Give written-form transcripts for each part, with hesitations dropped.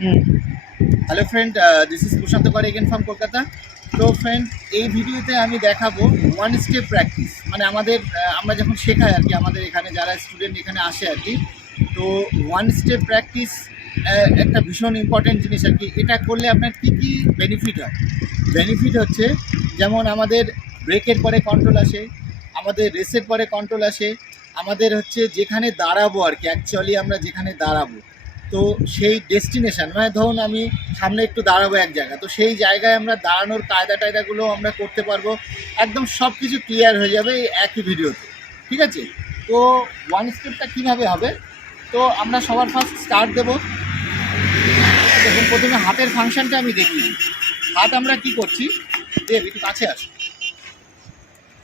Hmm. Hello friend, this is Prashant Kar again from Kolkata. তো friend, এই ভিডিওতে আমি দেখাবো ওয়ান স্টেপ প্র্যাকটিস, মানে আমাদের আমরা যখন শেখাই আর কি, আমাদের এখানে যারা স্টুডেন্ট এখানে আসে আর কি। তো ওয়ান স্টেপ প্র্যাকটিস একটা ভীষণ ইম্পর্টেন্ট জিনিস আর কি। এটা করলে আপনার কী কী বেনিফিট হয়? বেনিফিট হচ্ছে, যেমন আমাদের ব্রেকের পরে কন্ট্রোল আসে, আমাদের রেসের পরে কন্ট্রোল আসে, আমাদের হচ্ছে যেখানে দাঁড়াবো আর কি, অ্যাকচুয়ালি আমরা যেখানে দাঁড়াবো, তো সেই ডেস্টিনেশান, মানে ধরুন আমি সামনে একটু দাঁড়াবো এক জায়গা, তো সেই জায়গায় আমরা দাঁড়ানোর কায়দা টায়দাগুলো আমরা করতে পারবো। একদম সব কিছু ক্লিয়ার হয়ে যাবে এই একই ভিডিওতে, ঠিক আছে? তো ওয়ান স্টেপটা কীভাবে হবে, তো আমরা সবার ফার্স্ট স্টার্ট দেবো। দেখুন, প্রথমে হাতের ফাংশনটা আমি দেখি। হাত আমরা কি করছি, দেব একটু কাছে আসো।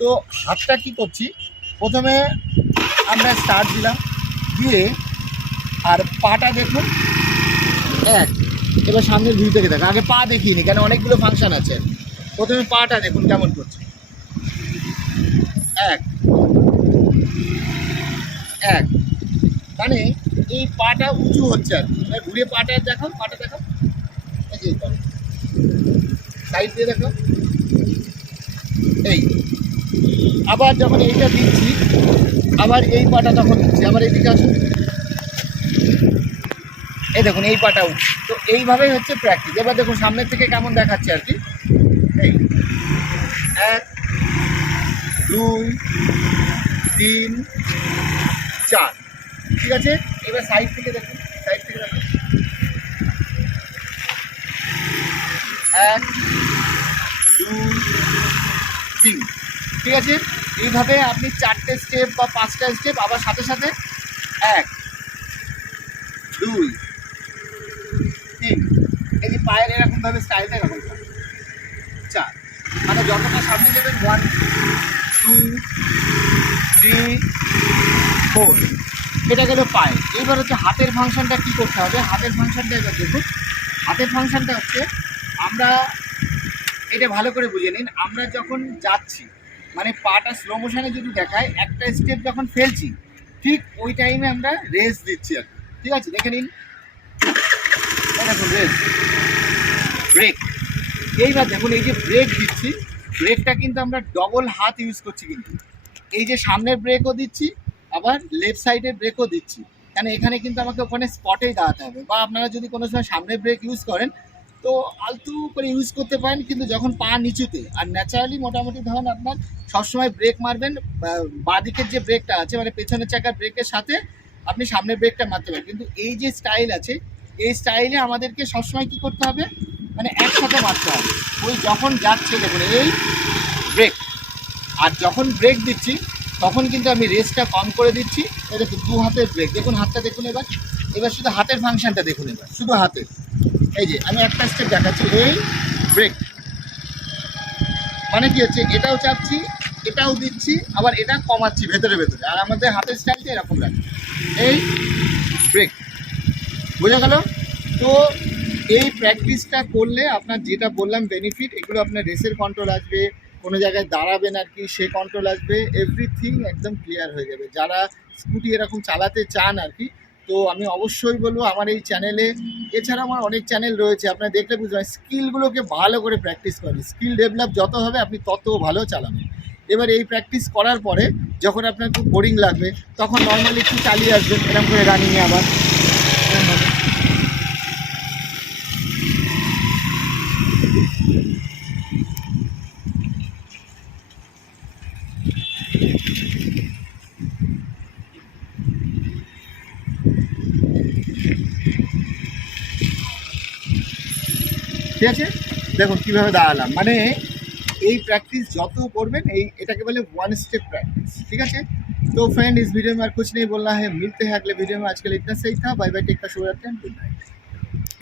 তো হাতটা কি করছি, প্রথমে আমরা স্টার্ট দিলাম, দিয়ে আর পাটা দেখুন এক। এবার সামনের ভিউ থেকে দেখো, আগে পা দেখিনি কেন, অনেকগুলো ফাংশন আছে। প্রথমে পাটা দেখুন কেমন করছে, এক এক, মানে এই পাটা উঁচু হচ্ছে আর কি। ঘুরে পাটা দেখো, পাটা দেখো, এই সাইড দিয়ে দেখো, এই। আবার যখন এইটা দিচ্ছি, আবার এই পাটা তখন দিচ্ছি, আবার এইদিকে আসুন, এই দেখুন এই পাটা উঠছে। তো এইভাবেই হচ্ছে প্র্যাকটিস। এবার দেখুন সামনের থেকে কেমন দেখাচ্ছে আর কি, এই এক, দুই, তিন, চার, ঠিক আছে? এবার সাইড থেকে দেখুন, সাইড থেকে দেখুন, এক, দুই, তিন, ঠিক আছে? এইভাবে আপনি 4টে স্টেপ বা 5টা স্টেপ, আবার সাথে সাথে এক, দুই, তিন, এই যে পায়ের এরকমভাবে স্টাইলটা এরকম চার, মানে যতটা সামনে যাবেন, 1, 2, 3, 4, এটা গেল পায়ে। এইবার হচ্ছে হাতের ফাংশনটা কী করতে হবে, হাতের ফাংশনটা এবার দেখুন। হাতের ফাংশনটা হচ্ছে, আমরা এটা ভালো করে বুঝে নিন, আমরা যখন যাচ্ছি, মানে পাটা স্লো মোশনে যদি দেখায়, একটা স্টেপ যখন ফেলছি, ঠিক ওই টাইমে আমরা রেস দিচ্ছি আর কি, ঠিক আছে? দেখে নিন, দেখুন রেস, ব্রেক। এইবার দেখুন এই যে ব্রেক দিচ্ছি, ব্রেকটা কিন্তু আমরা ডবল হাত ইউজ করছি, কিন্তু এই যে সামনের ব্রেকও দিচ্ছি, আবার লেফট সাইডের ব্রেকও দিচ্ছি, কেন এখানে কিন্তু আমাকে ওখানে স্পটেই দাঁড়াতে হবে। বা আপনারা যদি কোনো সময় সামনের ব্রেক ইউজ করেন, তো আলতু করে ইউজ করতে পারেন, কিন্তু যখন পা নিচুতে, আর ন্যাচারালি মোটামুটি ধরুন আপনার সবসময় ব্রেক মারবেন বাঁ দিকের যে ব্রেকটা আছে, মানে পেছনের চাকার ব্রেকের সাথে আপনি সামনের ব্রেকটা মারতে পারেন। কিন্তু এই যে স্টাইল আছে, এই স্টাইলে আমাদেরকে সবসময় কী করতে হবে, মানে একসাথে মারতে হবে। ওই যখন যাচ্ছে দেখুন এই ব্রেক, আর যখন ব্রেক দিচ্ছি তখন কিন্তু আমি রেসটা কম করে দিচ্ছি। এই দেখুন দু হাতের ব্রেক, দেখুন হাতটা দেখুন। এবার এবার শুধু হাতের ফাংশনটা দেখুন, এবার শুধু হাতের। এই যে আমি একটা স্টেপ দেখাচ্ছি, এই ব্রেক, মানে কি হচ্ছে, এটাও চাপছি, এটাও দিচ্ছি, আবার এটা কমাচ্ছি ভেতরে ভেতরে। আর আমাদের হাতের স্টাইলটা এরকম রাখি, এই ব্রেক, বোঝা গেল? তো এই প্র্যাকটিসটা করলে আপনার যেটা বললাম বেনিফিট, এগুলো আপনার রেসের কন্ট্রোল আসবে, কোনো জায়গায় দাঁড়াবেন আর কি সে কন্ট্রোল আসবে, এভরিথিং একদম ক্লিয়ার হয়ে যাবে। যারা স্কুটি এরকম চালাতে চান আর কি, তো আমি অবশ্যই বলবো আমার এই চ্যানেলে, এছাড়া আমার অনেক চ্যানেল রয়েছে, আপনারা দেখলে বুঝবেন, স্কিলগুলোকে ভালো করে প্র্যাকটিস করেন। স্কিল ডেভেলপ যত হবে আপনি তত ভালো চালাবেন। এবার এই প্র্যাকটিস করার পরে যখন আপনার খুব বোরিং লাগবে, তখন নর্মালি একটু চালিয়ে আসবেন এরকম করে রানিংয়ে আবার। ঠিক আছে, দেখুন কীভাবে দাঁড়ালাম, মানে এই প্র্যাक्टिस যত করবেন, এই এটাকে বলে वन स्टेप प्रैक्टिस, ठीक है? तो फ्रेंड, इस वीडियो में और कुछ नहीं बोलना है, मिलते हैं अगले वीडियो में। आज के लिए इतना सही था, बाय बाय, टेक केयर, शुभ रात्रि, गुड नाइट।